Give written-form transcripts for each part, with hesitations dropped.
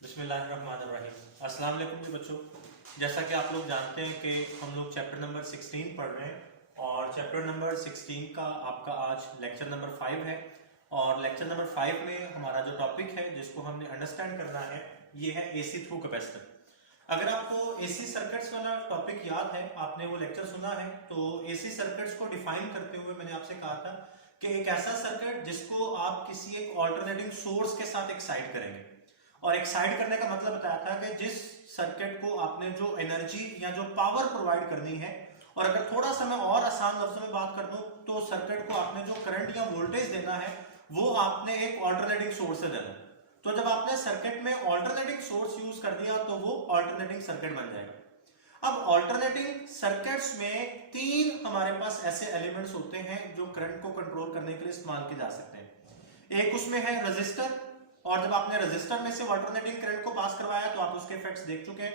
बिस्मिल्लाहिर्रहमानिर्रहीम। अस्सलाम वालेकुम जी बच्चों। जैसा कि आप लोग जानते हैं कि हम लोग चैप्टर नंबर 16 पढ़ रहे हैं और चैप्टर नंबर 16 का आपका आज लेक्चर नंबर 5 है। और लेक्चर नंबर 5 में हमारा जो टॉपिक है जिसको हमने अंडरस्टैंड करना है ये है एसी थ्रू कैपेसिटर। अगर आपको एसी सर्किट्स वाला टॉपिक याद है, आपने वो लेक्चर सुना है, तो एसी सर्किट्स को डिफाइन करते हुए मैंने आपसे कहा था कि एक ऐसा सर्किट जिसको आप किसी एक ऑल्टरनेटिंग सोर्स के साथ एक्साइट करेंगे। और एक्साइट करने का मतलब बताया था कि जिस सर्किट को आपने जो एनर्जी या जो पावर प्रोवाइड करनी है, और अगर थोड़ा सा मैं और आसान लफ्जों में बात कर दूं तो सर्किट को आपने जो करंट या वोल्टेज देना है वो आपने एक ऑल्टरनेटिंग सोर्स से देना। तो जब आपने सर्किट में ऑल्टरनेटिंग सोर्स यूज कर दिया तो वो ऑल्टरनेटिंग सर्किट बन जाएगा। अब ऑल्टरनेटिंग सर्किट्स में तीन हमारे पास ऐसे एलिमेंट्स होते हैं जो करंट को कंट्रोल करने के लिए इस्तेमाल किए जा सकते हैं। एक उसमें है रजिस्टर, और जब आपने रजिस्टर में से ऑल्टरनेटिंग करंट को पास करवाया तो आप उसके इफेक्ट्स देख चुके हैं।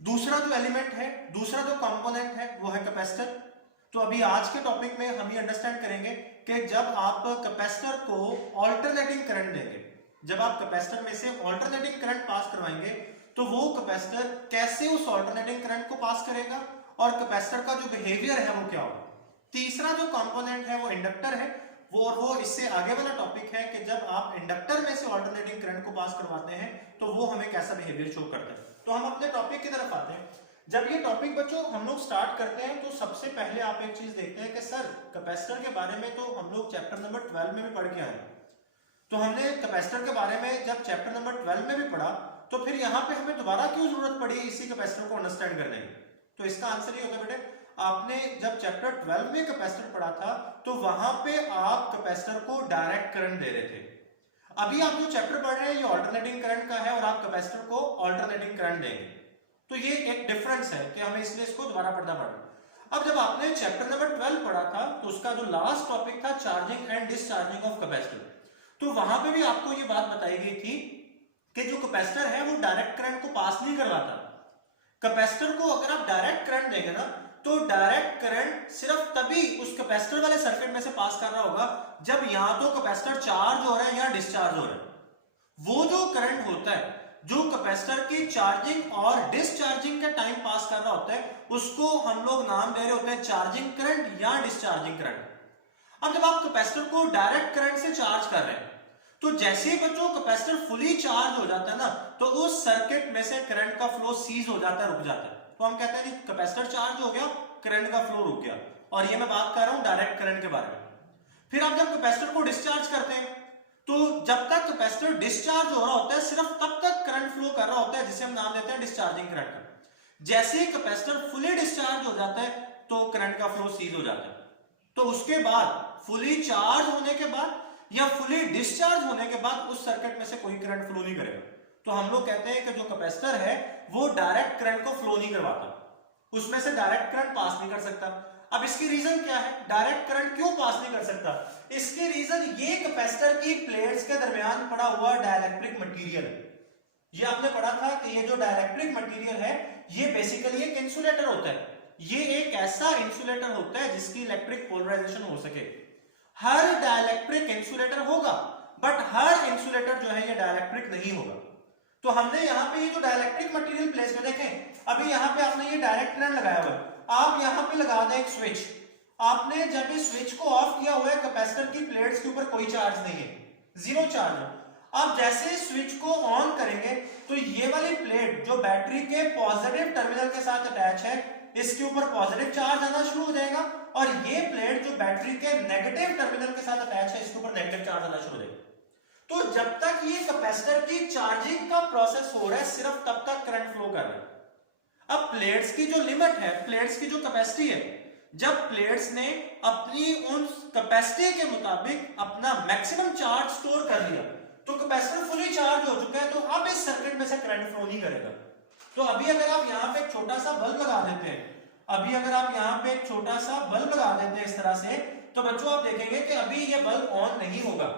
दूसरा जो एलिमेंट है, दूसरा जो कंपोनेंट है वो है कैपेसिटर। तो अभी आज के टॉपिक में हम ये अंडरस्टैंड करेंगे कि जब आप कैपेसिटर को ऑल्टरनेटिंग करंट देंगे, जब आप कैपेसिटर में से ऑल्टरनेटिंग करंट पास करवाएंगे तो वो कैपेसिटर कैसे उस ऑल्टरनेटिंग करंट को पास करेगा और कैपेसिटर का जो बिहेवियर है वो क्या होगा। तीसरा जो कंपोनेंट है वो इंडक्टर है, वो इससे आगे वाला टॉपिक है कि जब आप इंडक्टर में से ऑल्टरनेटिंग करंट को पास करवाते हैं तो वो हमें कैसा बिहेवियर शो करता है। तो हम अपने टॉपिक की तरफ आते हैं। जब ये टॉपिक बच्चों हम लोग स्टार्ट करते हैं तो सबसे पहले आप एक चीज देखते हैं कि सर कैपेसिटर के बारे में तो हम लोग चैप्टर नंबर 12 में भी पढ़ के आए। तो हमने कैपेसिटर के बारे में जब चैप्टर नंबर 12 में भी पढ़ा तो फिर यहाँ पे हमें दोबारा क्यों जरूरत पड़ी इसी कैपेसिटर को अंडरस्टैंड करने की। तो इसका आंसर ये होता है बेटे, आपने जब चैप्टर 12 में कैपेसिटर पढ़ा था तो वहां पे आप कैपेसिटर को डायरेक्ट करंट दे रहे थे। अभी आप जो चैप्टर पढ़ रहे हैं ये ऑल्टरनेटिंग करंट का है और आप कैपेसिटर को ऑल्टरनेटिंग करंट देंगे। तो ये एक डिफरेंस है कि हमें इसलिए इसको दोबारा पढ़ना पड़ा। अब जब आपने चैप्टर नंबर 12 पढ़ा था तो उसका जो लास्ट टॉपिक था charging and discharging of capacitor, तो वहां पे भी आपको ये बात बताई गई थी कि जो कैपेसिटर है वो डायरेक्ट करंट को पास नहीं करवाता। कैपेसिटर को अगर आप डायरेक्ट करंट देंगे ना तो डायरेक्ट करंट सिर्फ तभी उस कैपेसिटर वाले सर्किट में से पास कर रहा होगा जब यहां तो कैपेसिटर चार्ज हो रहा है या डिस्चार्ज हो रहा है। वो जो करंट होता है जो कैपेसिटर की चार्जिंग और डिस्चार्जिंग के टाइम पास कर रहा होता है उसको हम लोग नाम दे रहे होते हैं चार्जिंग करंट या डिस्चार्जिंग करंट। अब जब आप कैपेसिटर को डायरेक्ट करंट से चार्ज कर रहे हैं तो जैसे ही बच्चों कैपेसिटर फुली चार्ज हो जाता है ना तो उस सर्किट में से करंट का फ्लो सीज हो जाता है, रुक जाता है। तो हम कहते हैं कि कैपेसिटर चार्ज हो गया, करंट का फ्लो रुक गया। और ये मैं बात कर रहा हूं डायरेक्ट करंट के बारे में। फिर आप जब कैपेसिटर को डिस्चार्ज करते हैं तो जब तक कैपेसिटर डिस्चार्ज हो रहा होता है सिर्फ तब तक करंट फ्लो कर रहा होता है जिसे हम नाम देते हैं डिस्चार्जिंग करंट। जैसे ही कैपेसिटर फुली डिस्चार्ज हो जाता है तो करंट का फ्लो सीज हो जाता है। तो उसके बाद फुली चार्ज होने के बाद या फुली डिस्चार्ज होने के बाद उस सर्किट में से कोई करंट फ्लो नहीं करेगा। तो हम लोग कहते हैं कि जो कैपेसिटर है वो डायरेक्ट करंट को फ्लो नहीं करवाता, उसमें से डायरेक्ट करंट पास नहीं कर सकता। अब इसकी रीजन क्या है, डायरेक्ट करंट क्यों पास नहीं कर सकता? इसकी रीजन ये कैपेसिटर की प्लेट्स के दरमियान पड़ा हुआ डाइलेक्ट्रिक मटेरियल। ये आपने पढ़ा था कि ये जो डाइलेक्ट्रिक मटेरियल है ये बेसिकली एक इंसुलेटर होता है। ये एक ऐसा इंसुलेटर होता है जिसकी इलेक्ट्रिक पोलराइजेशन हो सके। हर डाइलेक्ट्रिक इंसुलेटर होगा बट हर इंसुलेटर जो है ये डाइलेक्ट्रिक नहीं होगा। तो हमने यहाँ पे ये जो डाइलेक्ट्रिक मटेरियल प्लेस में देखें, अभी यहाँ पे आपने ये डायरेक्ट करंट लगाया हुआ है, आप यहाँ पे लगा दें एक स्विच। आपने जब इस स्विच को ऑफ किया हुआ है कैपेसिटर की प्लेट्स के ऊपर कोई चार्ज नहीं है, जीरो चार्ज है। आप जैसे स्विच को ऑन करेंगे तो ये वाली प्लेट जो बैटरी के पॉजिटिव टर्मिनल के साथ अटैच है इसके ऊपर पॉजिटिव चार्ज आना शुरू हो जाएगा, और ये प्लेट जो बैटरी के नेगेटिव टर्मिनल के साथ अटैच है इसके ऊपर नेगेटिव चार्ज आना शुरू हो जाएगा। तो जब तक ये कैपेसिटर की चार्जिंग का प्रोसेस हो रहा है सिर्फ तब तक करंट फ्लो कर रहा है। अब प्लेट्स की जो लिमिट है, प्लेट्स की जो कैपेसिटी है, जब प्लेट्स ने अपनी उन कैपेसिटी के मुताबिक अपना मैक्सिमम चार्ज स्टोर कर लिया तो कैपेसिटर फुली चार्ज हो चुका है, तो अब इस सर्किट में से करंट फ्लो नहीं करेगा। तो अभी अगर आप यहाँ पे एक छोटा सा बल्ब लगा देते हैं, अभी अगर आप यहाँ पे एक छोटा सा बल्ब लगा देते हैं इस तरह से, तो बच्चों आप देखेंगे कि अभी ये बल्ब ऑन नहीं होगा।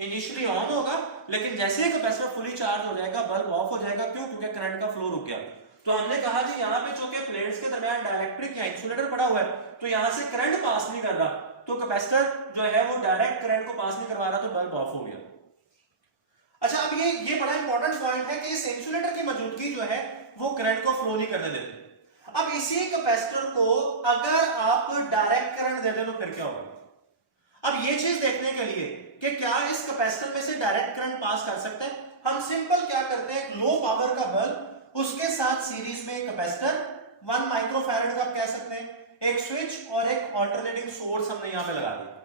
इनिशियली ऑन होगा लेकिन जैसे ही कैपेसिटर फुली चार्ज हो जाएगा बल्ब ऑफ हो जाएगा। क्यों? क्योंकि करंट का फ्लो रुक गया। तो हमने कहा जी यहाँ पे चूंकि प्लेट्स के दरमियान डाइलेक्ट्रिक या इंसुलेटर पड़ा हुआ है तो यहाँ से करंट पास नहीं कर रहा, तो कैपेसिटर जो है वो डायरेक्ट करंट को पास नहीं करवा रहा, तो बल्ब ऑफ हो गया। अच्छा, अब ये बड़ा इंपॉर्टेंट पॉइंट है कि इस इंसुलेटर की मौजूदगी जो है वो करंट को फ्लो नहीं करने देती। अब इसी कैपेसिटर को अगर आप डायरेक्ट करंट दे दें तो फिर क्या होगा? अब ये चीज देखने के लिए कि क्या इस कैपेसिटर में से डायरेक्ट करंट पास कर सकते हैं, हम सिंपल क्या करते हैं, एक लो पावर का बल्ब, उसके साथ सीरीज में एक कैपेसिटर 1 माइक्रोफैरड का कह सकते हैं, एक स्विच और एक अल्टरनेटिंग सोर्स हमने यहां पे लगा दिया।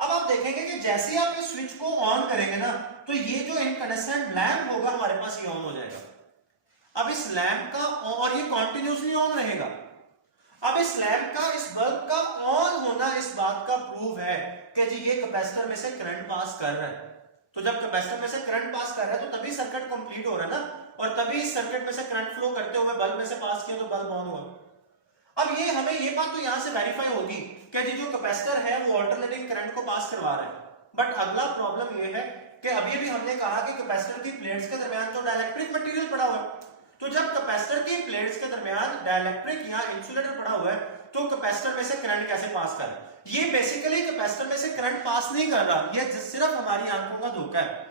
अब आप देखेंगे कि जैसे ही आप इस स्विच को ऑन करेंगे ना, तो ये जो इनकंडेंसेंट लैंप होगा हमारे पास ये ऑन हो जाएगा। अब इस लैंप का, और ये कॉन्टिन्यूसली ऑन रहेगा। अब इस लैंप का, इस बल्ब का ऑन होना इस बात का प्रूफ है कि जी ये कैपेसिटर में से करंट पास कर रहा है। तो जब कैपेसिटर में से करंट पास कर रहा है तो तभी सर्किट कंप्लीट हो रहा है ना, और तभी इस सर्किट में से करंट फ्लो करते हुए बल्ब में से पास किया तो बल्ब ऑन हुआ। अब ये हमें ये बात तो यहां से वेरीफाई होगी कि जी जो कैपेसिटर है वो अल्टरनेटिंग करंट को पास करवा रहा है। बट अगला प्रॉब्लम ये है कि अभी भी हमने कहा कि कैपेसिटर की प्लेट्स के दरमियान तो डाइलेक्ट्रिक मटेरियल पड़ा हुआ है। तो जब कैपेसिटर की प्लेट्स के दरमियान डाइलेक्ट्रिक या इंसुलेटर पड़ा हुआ है तो कैपेसिटर में से करंट कैसे पास कर रहा है? ये बेसिकली कैपेसिटर में से करंट पास नहीं कर रहा, ये सिर्फ हमारी आंखों का धोखा है।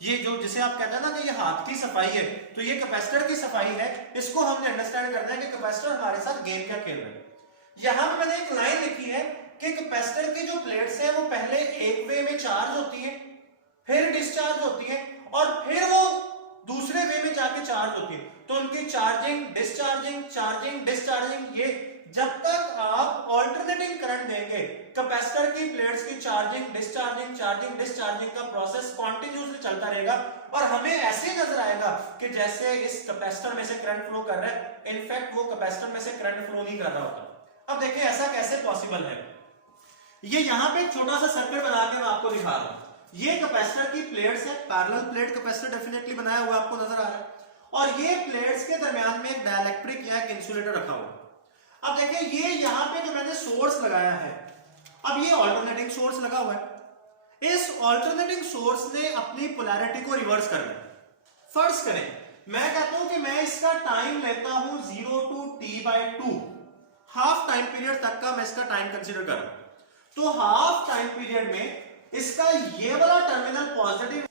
ये जो जिसे आप कहते हैं ना कि ये हाथ की सफाई है, तो ये कैपेसिटर की सफाई है। इसको हमने अंडरस्टैंड करना है कि कैपेसिटर हमारे साथ गेम क्या खेल रहा है। यहां पे मैंने एक लाइन लिखी है कि कैपेसिटर की जो प्लेट्स है वो पहले एक वे में चार्ज होती है, फिर डिस्चार्ज होती है, और फिर वो दूसरे वे में जाके चार्ज होती है। तो उनकी चार्जिंग डिस्चार्जिंग चार्जिंग डिस्चार्जिंग, ये जब तक आप अल्टरनेटिंग करंट देंगे कैपेसिटर की प्लेट्स की चार्जिंग डिस्चार्जिंग चार्जिंग डिस्चार्जिंग का प्रोसेस कंटिन्यूअसली चलता रहेगा, और हमें ऐसे नजर आएगा कि जैसे इस कैपेसिटर में से करंट फ्लो कर रहा है, इनफैक्ट वो कैपेसिटर में से करंट फ्लो नहीं कर रहा होता। अब देखिए ऐसा कैसे पॉसिबल है। ये यहां पे एक छोटा सा सर्किट बना के मैं आपको दिखा रहा हूं। ये कैपेसिटर की प्लेट्स है, पैरेलल प्लेट कैपेसिटर डेफिनेटली बनाया हुआ आपको नजर आ रहा है, और ये प्लेट्स के दरमियान में एक डाइलेक्ट्रिक या एक इंसुलेटर रखा हुआ। अब देखिए ये यहां पे जो मैंने सोर्स लगाया है, अब ये अल्टरनेटिंग सोर्स लगा हुआ है। इस अल्टरनेटिंग सोर्स ने अपनी पोलैरिटी को रिवर्स करना है। फर्ज करें मैं कहता हूं कि मैं इसका टाइम लेता हूं 0 to t/2, half time period तक का मैं इसका टाइम कंसीडर कर रहा हूं। तो हाफ टाइम पीरियड में इसका ये वाला टर्मिनल पॉजिटिव,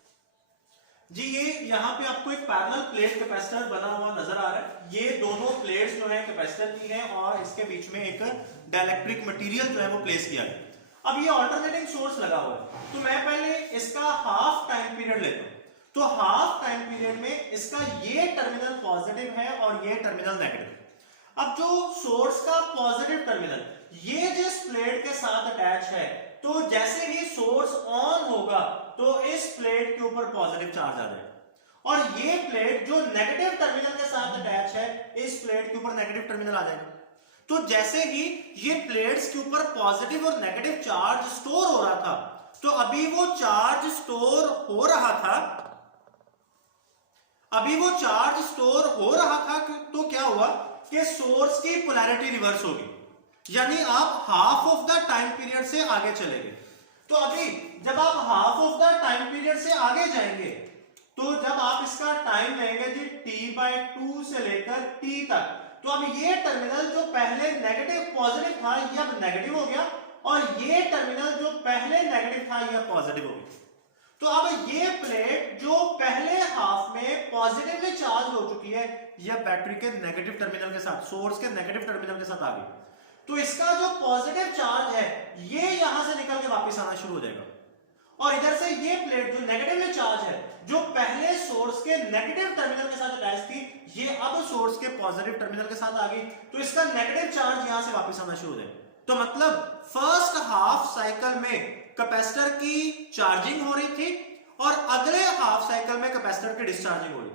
जी ये यहां पे आपको एक पैरेलल प्लेट कैपेसिटर बना हुआ नजर आ रहा है। ये दोनों प्लेट्स जो है कैपेसिटर की हैं और इसके बीच में एक डाइलेक्ट्रिक मटेरियल जो है वो प्लेस किया गया। अब ये अल्टरनेटिंग सोर्स लगा हुआ है, तो मैं पहले इसका हाफ टाइम पीरियड लेता हूं। तो हाफ टाइम पीरियड में इसका ये टर्मिनल पॉजिटिव है और ये टर्मिनल नेगेटिव। अब जो सोर्स का पॉजिटिव टर्मिनल ये जिस प्लेट के साथ अटैच है, तो जैसे ही सोर्स ऑन होगा तो इस प्लेट के ऊपर पॉजिटिव चार्ज आ जाएगा, और ये प्लेट जो नेगेटिव टर्मिनल के साथ अटैच है, इस प्लेट के ऊपर नेगेटिव टर्मिनल आ जाएगा। तो जैसे ही ये प्लेट्स के ऊपर पॉजिटिव और नेगेटिव चार्ज स्टोर हो रहा था, तो अभी वो चार्ज स्टोर हो रहा था, तो क्या हुआ कि सोर्स की पोलैरिटी रिवर्स होगी, यानी आप half of the time period से आगे चले गए। तो अभी जब आप half of the time period से आगे जाएंगे, तो जब आप इसका टाइम लेंगे जी t/2 से लेकर t तक, तो अब ये टर्मिनल जो पहले नेगेटिव पॉजिटिव था ये अब नेगेटिव हो गया, और ये टर्मिनल जो पहले नेगेटिव था ये पॉजिटिव हो गया। तो अब ये प्लेट जो पहले हाफ में पॉजिटिवली चार्ज हो चुकी है, यह बैटरी के नेगेटिव टर्मिनल के साथ, सोर्स के नेगेटिव टर्मिनल के साथ आ गई। तो इसका जो पॉजिटिव चार्ज है ये यहां से निकल के वापस आना शुरू हो जाएगा, और इधर से ये प्लेट जो नेगेटिवली चार्ज है, जो पहले सोर्स के नेगेटिव टर्मिनल के साथ अटैच थी, ये अब सोर्स के पॉजिटिव टर्मिनल के साथ आ गई, तो इसका नेगेटिव चार्ज यहां से वापस आना शुरू हो जाएगा। तो मतलब फर्स्ट हाफ साइकिल में कैपेसिटर की चार्जिंग हो रही थी और अगले हाफ साइकिल में कैपेसिटर की डिस्चार्जिंग हो रही।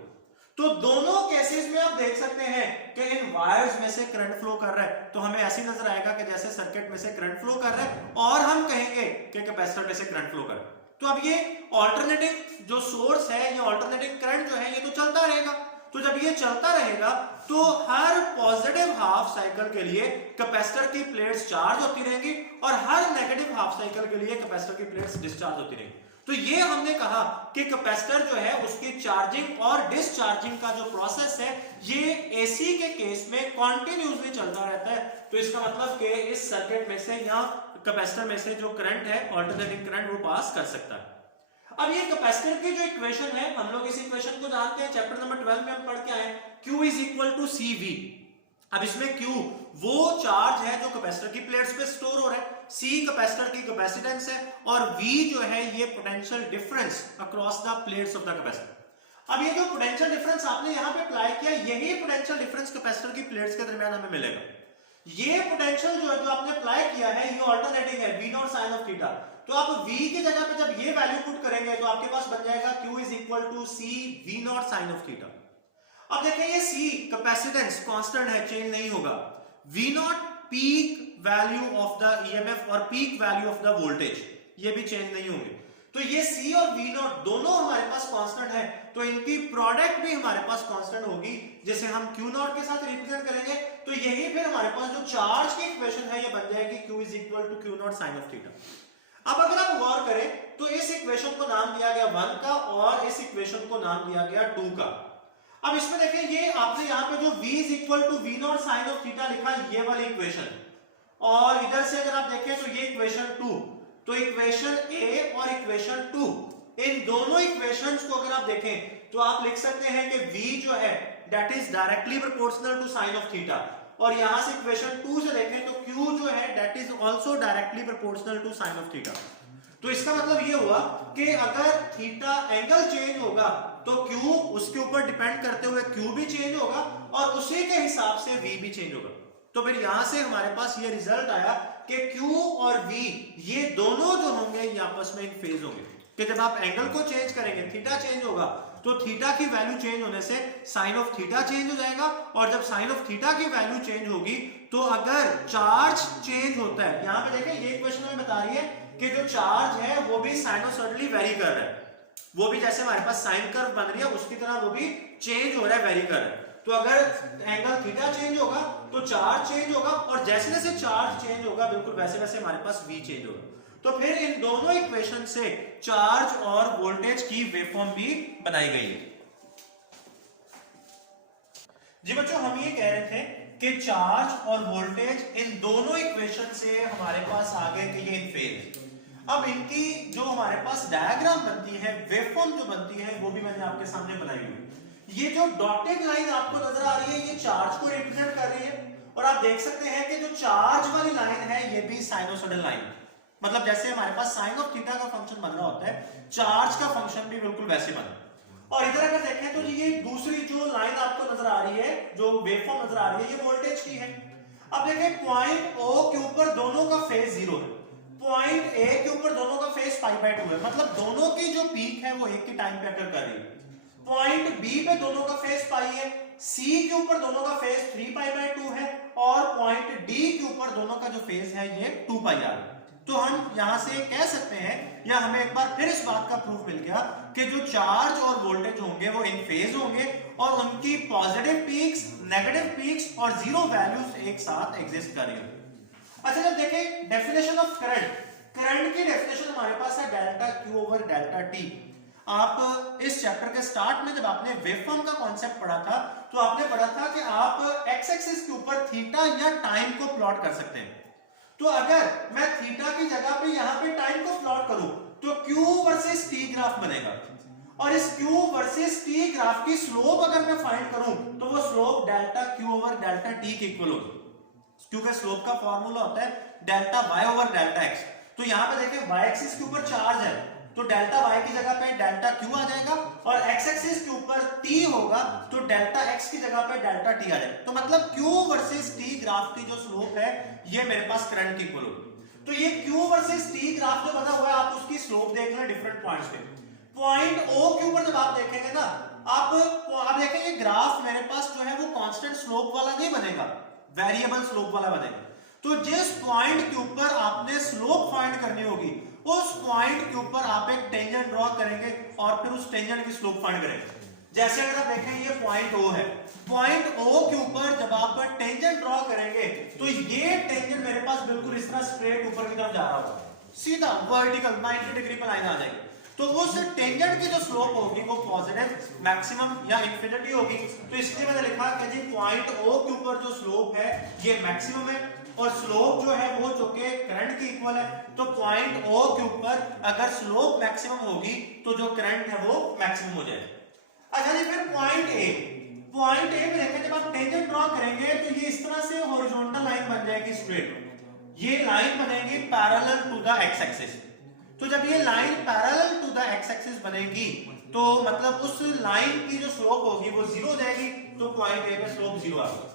तो दोनों केसेस में आप देख सकते हैं कि इन वायर्स में से करंट फ्लो कर रहा है, तो हमें ऐसी नजर आएगा कि जैसे सर्किट में से करंट फ्लो कर रहा है, और हम कहेंगे कि कैपेसिटर में से करंट फ्लो कर रहा है। तो अब ये अल्टरनेटिंग जो सोर्स है, ये अल्टरनेटिंग करंट जो है ये तो चलता रहेगा। तो जब ये चलता रहेगा तो हर पॉजिटिव हाफ साइकिल के लिए कैपेसिटर की प्लेट्स चार्ज होती रहेंगी, और हर नेगेटिव हाफ साइकिल के लिए कैपेसिटर की प्लेट्स डिस्चार्ज होती रहेंगी। तो ये हमने कहा कि कैपेसिटर जो है उसकी चार्जिंग और डिस्चार्जिंग का जो प्रोसेस है ये एसी के केस में कॉन्टिन्यूसली चलता रहता है। तो इसका मतलब कि इस सर्किट में से या कैपेसिटर में से जो करंट है, अल्टरनेटिंग करंट, वो पास कर सकता है। अब ये कैपेसिटर की जो इक्वेशन है, हम लोग इस इक्वेशन को जानते हैं, चैप्टर नंबर 12 में हम पढ़ के आए, Q is equal to CV। अब इसमें Q वो चार्ज है जो कैपेसिटर की प्लेट्स पे स्टोर हो रहा है, C कैपेसिटर की कैपेसिटेंस है, और V जो है ये potential difference across the plates of the capacitor. अब ये जो पोटेंशियल डिफरेंस आपने यहाँ पे अप्लाई किया, यही पोटेंशियल डिफरेंस कैपेसिटर की प्लेट्स के दरमियान हमें मिलेगा। ये पोटेंशियल जो आपने अप्लाई किया है ये अल्टरनेटिंग है, V naught sine of theta. तो आप V की जगह पे जब ये वैल्यू पुट करेंगे तो आपके पास बन जाएगा Q is equal to C V naught sine of theta. अब देखिए ये C कैपेसिटेंस कांस्टेंट है, चेंज नहीं होगा। V naught peak value of the EMF और peak value of the voltage, ये भी चेंज नहीं होंगे। तो ये C और V नॉट दोनों हमारे पास कांस्टेंट है, तो इनकी प्रोडक्ट भी हमारे पास कांस्टेंट होगी, जिसे हम Q नॉट के साथ रिप्रेजेंट करेंगे। तो यही फिर हमारे पास जो चार्ज की इक्वेशन है ये बन जाएगी Q is equal to Q naught sine of theta. अब अगर आप गौर करें तो इस इक्वेशन को नाम दिया गया 1 का और इस इक्वेशन को नाम दिया गया 2 का। अब इसमें देखें ये आपने यहाँ पे जो V is equal to V naught sine of theta लिखा, ये वाली इक्वेशन, और इधर से अगर आप देखें तो ये इक्वेशन 2, तो इक्वेशन A और इक्वेशन 2, इन दोनों इक्वेशंस को अगर आप देखें तो आप लिख सकते हैं कि V जो है that is directly proportional to sine of theta, और यहां से इक्वेशन 2 से देखें तो Q जो है that is also directly proportional to sine of theta. तो इसका मतलब ये हुआ कि अगर थीटा एंगल चेंज होगा तो Q उसके ऊपर डिपेंड करते हुए Q भी चेंज होगा और उसी के हिसाब से V भी चेंज होगा। तो फिर यहां से हमारे पास ये रिजल्ट आया कि Q और V ये दोनों जो होंगे ये आपस में इन फेज होंगे, कि जब आप एंगल को चेंज करेंगे थीटा चेंज होगा, तो थीटा की वैल्यू चेंज होने से साइन ऑफ थीटा चेंज हो जाएगा, और जब साइन ऑफ थीटा की वैल्यू चेंज होगी तो अगर चार्ज चेंज होता है, यहां पे देखें ये इक्वेशन हमें बता रही है कि जो चार्ज है वो भी साइनोसॉइडली वेरी कर रहा है, वो भी जैसे हमारे पास साइन कर्व बन रही है उसकी तरह वो भी चेंज हो रहा है, वेरी कर रहा है। तो अगर एंगल थीटा चेंज होगा तो चार्ज चेंज होगा, और जैसे जैसे चार्ज चेंज होगा बिल्कुल वैसे वैसे हमारे पास V चेंज होगा। तो फिर इन दोनों इक्वेशन से चार्ज और वोल्टेज की वेवफॉर्म भी बनाई गई है। जी बच्चों, हम ये कह रहे थे कि चार्ज और वोल्टेज इन दोनों इक्वेशन से हमारे पास आ गए कि ये इन फेज। अब इनकी जो हमारे पास डायग्राम बनती है, वेवफॉर्म जो बनती है, वो भी मैंने आपके सामने बनाई हुई। ये जो डॉटेड लाइन आपको नजर आ रही है ये चार्ज को रिप्रेजेंट कर रही है, और आप देख सकते हैं कि जो चार्ज वाली लाइन है ये भी साइनोसॉइडल लाइन, मतलब जैसे हमारे पास साइन ऑफ थीटा का फंक्शन बन रहा होता है, चार्ज का फंक्शन भी बिल्कुल वैसे बन। और इधर अगर देखें तो ये दूसरी जो लाइन आपको नजर आ रही है, जो वेवफॉर्म नजर आ रही है, ये वोल्टेज की है। अब देखें पॉइंट O के ऊपर दोनों का फेज 0 है, पॉइंट A के ऊपर दोनों का फेज π/2 है, मतलब दोनों की जो पीक है वो एक ही टाइम पे अकर कर रही है। पॉइंट B पे दोनों का फेज π है, C के ऊपर दोनों का फेज 3π/2 है, और पॉइंट D के ऊपर दोनों का जो फेज है ये 2πr है। तो हम यहां से कह सकते हैं, या हमें एक बार फिर इस बात का प्रूफ मिल गया कि जो चार्ज और वोल्टेज होंगे वो इन फेज होंगे, और उनकी पॉजिटिव पीक्स, नेगेटिव पीक्स और जीरो वैल्यूज एक साथ एग्जिस्ट करेंगे। अच्छा, जब देखें डेफिनेशन ऑफ करंट, करंट की डेफिनेशन हमारे पास है delta Q over delta T। आप इस चैप्टर के स्टार्ट में जब आपने वेवफॉर्म का कॉन्सेप्ट पढ़ा था तो आपने पढ़ा था कि आप एक्स एक्सिस के ऊपर थीटा या टाइम को प्लॉट कर सकते हैं। तो अगर मैं थीटा की जगह पे यहाँ पे टाइम को प्लॉट करूं तो Q वर्सेस T ग्राफ बनेगा, और इस Q वर्सेस T ग्राफ की स्लोप अगर मैं फाइंड करूं तो वो slope delta Q over delta T के इक्वल होगी, क्योंकि स्लोप का फॉर्मूला होता है delta Y over delta X। तो यहाँ पे देखें y एक्सिस के ऊपर चार्ज है तो डेल्टा y की जगह पे डेल्टा Q आ जाएगा, और x एक्सिस के ऊपर T होगा तो डेल्टा x की जगह पे डेल्टा T आ जाएगा। तो मतलब Q वर्सेस T ग्राफ की जो स्लोप है ये मेरे पास करंट की इक्वल होगी। तो ये Q वर्सेस T ग्राफ जो बना हुआ है आप उसकी स्लोप देख रहे हैं डिफरेंट पॉइंट्स पे। पॉइंट O के ऊपर जब आप देखेंगे ना, आप देखें ये ग्राफ मेरे पास जो है वो कांस्टेंट स्लोप वाला नहीं बनेगा, वेरिएबल स्लोप वाला बनेगा। तो जिस पॉइंट के ऊपर आपने स्लोप फाइंड करनी होगी उस पॉइंट के ऊपर आप एक टेंजेंट ड्रॉ करेंगे और फिर उस टेंजेंट की स्लोप फाइंड करेंगे। जैसे अगर आप देखें ये पॉइंट O है, पॉइंट O के ऊपर जब आप टेंजेंट ड्रॉ करेंगे तो ये टेंजेंट मेरे पास बिल्कुल इस तरह स्ट्रेट ऊपर की तरफ जा रहा होगा, सीधा वर्टिकल 90 डिग्री पर लाइन आ जाएगी। तो उस टेंजेंट की जो स्लोप होगी वो पॉजिटिव, मैक्सिमम या इंफिनिटी होगी। तो इसलिए मैंने लिखा कि जी पॉइंट O के ऊपर जो स्लोप है ये मैक्सिमम है, और स्लोप जो है वो चूंकि करंट के इक्वल है, तो पॉइंट ओ के ऊपर अगर स्लोप मैक्सिमम होगी तो जो करंट है वो मैक्सिमम हो जाएगा। अच्छा जी, फिर पॉइंट ए में देखें, जब आप टेंजेंट ड्रॉ करेंगे तो ये इस तरह से हॉरिजॉन्टल लाइन बन जाएगी स्ट्रेट, ये लाइन बनेगी parallel to the X axis. तो जब ये line parallel to the X axis बनेगी तो मतलब उस लाइन की जो स्लोप होगी वो जीरो हो जाएगी, तो पॉइंट ए पे स्लोप जीरो आ गया।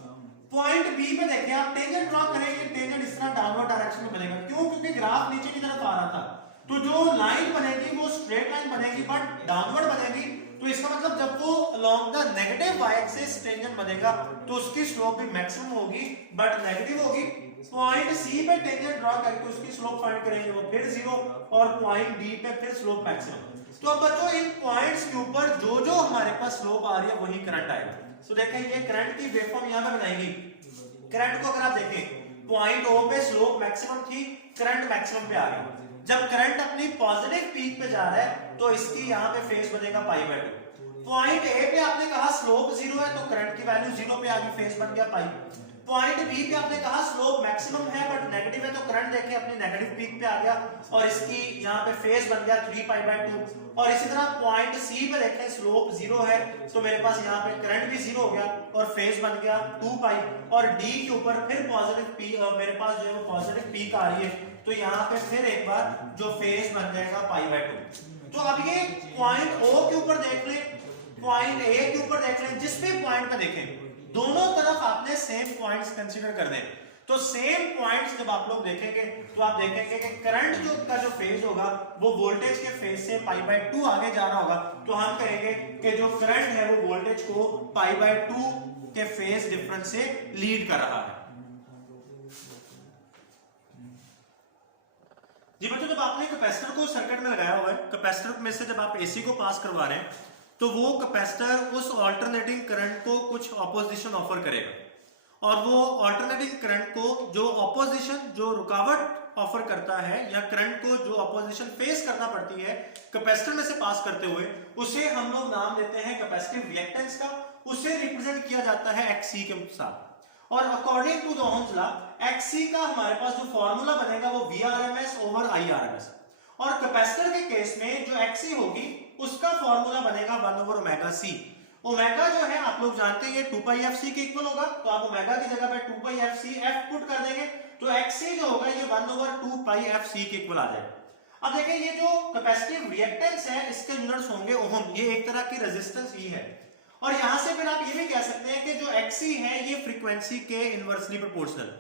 पॉइंट बी पे देखिए, आप टेंजेंट ड्रॉ करेंगे, टेंजेंट इस तरह डाउनवर्ड डायरेक्शन में बनेगा, क्यों? क्योंकि ग्राफ नीचे की तरफ आ रहा था, तो जो लाइन बनेगी वो स्ट्रेट लाइन बनेगी बट डाउनवर्ड बनेगी। तो इसका मतलब जब वो along the negative Y axis tangent बनेगा तो उसकी स्लोप भी मैक्सिमम होगी बट नेगेटिव होगी। पॉइंट सी पे टेंजेंट ड्रॉ करके उसकी स्लोप फाइंड करेंगे, वो फिर जीरो, और पॉइंट डी पे फिर स्लोप मैक्सिमम। तो अब बच्चों इन पॉइंट्स के ऊपर जो जो हमारे पास स्लोप आ रही है वही करंट आएगा। तो देखें ये करंट की वेवफॉर्म यहां पे बनाएगी। करंट को अगर आप देखें, पॉइंट ओ पे स्लोप मैक्सिमम थी, करंट मैक्सिमम पे आ गई। जब करंट अपनी पॉजिटिव पीक पे जा रहा है तो इसकी यहाँ पे फेज बनेगा पाई बाय 2। पॉइंट ए पे आपने कहा स्लोप जीरो है तो करंट की वैल्यू जीरो पे आ गई, फेज बन गया पाई। पॉइंट बी पे आपने कहा स्लोप मैक्सिमम है बट नेगेटिव है तो करंट देखें अपनी नेगेटिव पीक पे आ गया और इसकी यहाँ पे फेज बन गया 3 पाई बाय 2। और इसी तरह पॉइंट सी पे देखें स्लोप जीरो है तो मेरे पास यहाँ पे करंट भी जीरो हो गया और फेज बन गया 2 पाई। और डी के ऊपर फिर पॉजिटिव पीक, मेरे पास जो है वो पॉजिटिव पीक आ रही है तो यहाँ पे फिर एक बार जो फेज बन जाएगा पाई बाय 2। तो अब ये पॉइंट ओ के ऊपर देख लें, पॉइंट ए के ऊपर देख लें, जिस भी पॉइंट पे देखें दोनों तरफ आपने सेम पॉइंट्स कंसीडर कर दें। तो सेम पॉइंट्स जब आप लोग देखेंगे तो आप देखेंगे कि करंट का जो फेज होगा वो वोल्टेज के फेज से पाई बाय 2 आगे जा रहा होगा, तो हम कहेंगे कि जो करंट है वो वोल्टेज को पाई बाय 2 के फेज डिफरेंस से लीड कर रहा है। जी बच्चों, जब आपने कैपेसिटर को सर्किट में लगाया हुआ है, कैपेसिटर में से जब आप एसी को पास करवा रहे हैं तो वो कैपेसिटर उस अल्टरनेटिंग करंट को कुछ ऑपोजिशन ऑफर करेगा और वो अल्टरनेटिंग करंट को जो ऑपोजिशन, जो रुकावट ऑफर करता है या करंट को जो ऑपोजिशन फेस करना पड़ती है कैपेसिटर में से पास करते हुए, उसे हम लोग नाम देते हैं कैपेसिटिव रिएक्टेंस का। उसे रिप्रेजेंट किया जाता है XC के साथ। और according to the Ohm's law XC का हमारे पास जो फॉर्मूला बनेगा वो VRMS ओवर IRMS। और कैपेसिटर के केस में जो XC होगी उसका फॉर्मूला बनेगा 1 ओवर ओमेगा C। ओमेगा जो है आप लोग जानते हैं ये 2 पाई एफ सी के इक्वल होगा, तो आप ओमेगा की जगह पे 2 पाई एफ सी एफ पुट कर देंगे तो XC जो होगा ये 1 ओवर 2 पाई एफ सी के इक्वल आ जाएगा। अब देखिए ये जो कैपेसिटिव रिएक्टेंस है इसके यूनिट्स होंगे ओम, ये एक तरह की रेजिस्टेंस ही है। और यहां से फिर आप ये भी कह सकते हैं कि जो XC है ये फ्रीक्वेंसी के इनवर्सली प्रोपोर्शनल।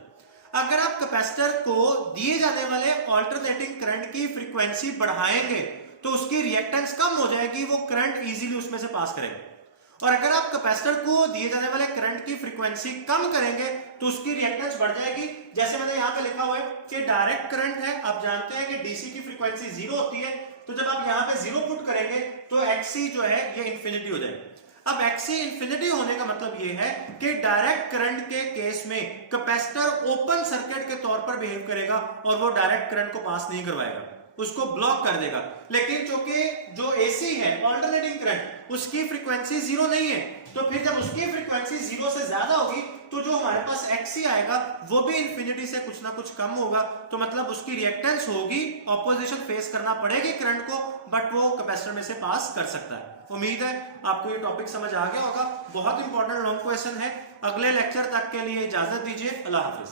अगर आप कैपेसिटर को दिए जाने वाले अल्टरनेटिंग करंट की फ्रीक्वेंसी बढ़ाएंगे तो उसकी रिएक्टेंस कम हो जाएगी, वो करंट इजीली उसमें से पास करेगा। और अगर आप कैपेसिटर को दिए जाने वाले करंट की फ्रीक्वेंसी कम करेंगे तो उसकी रिएक्टेंस बढ़ जाएगी। जैसे मैंने यहाँ पे लिखा हुआ है कि डायरेक्ट करंट है, आप जानते हैं कि डीसी की फ्रीक्वेंसी 0 होती है, तो जब आप यहाँ पे 0 पुट करेंगे तो XC जो है ये इंफिनिटी हो जाएगा। अब XC इंफिनिटी होने का मतलब ये है कि डायरेक्ट करंट के केस में कैपेसिटर ओपन सर्किट के तौर पर बिहेव करेगा और वो डायरेक्ट करंट को पास नहीं करवाएगा, उसको ब्लॉक कर देगा। लेकिन चूंकि जो AC है अल्टरनेटिंग करंट उसकी फ्रीक्वेंसी 0 नहीं है, तो फिर जब उसकी फ्रीक्वेंसी 0 से ज्यादा होगी तो जो हमारे पास XC आएगा वो भी इंफिनिटी से कुछ ना कुछ कम होगा, तो मतलब उसकी रिएक्टेंस होगी, ऑपोजिशन फेस करना पड़ेगी करंट को, बट वो कैपेसिटर में से पास कर सकता है। उम्मीद है आपको ये टॉपिक समझ आ गया होगा। बहुत इंपॉर्टेंट लॉन्ग क्वेश्चन है। अगले लेक्चर तक के लिए इजाजत दीजिए। अल्लाह हाफिज।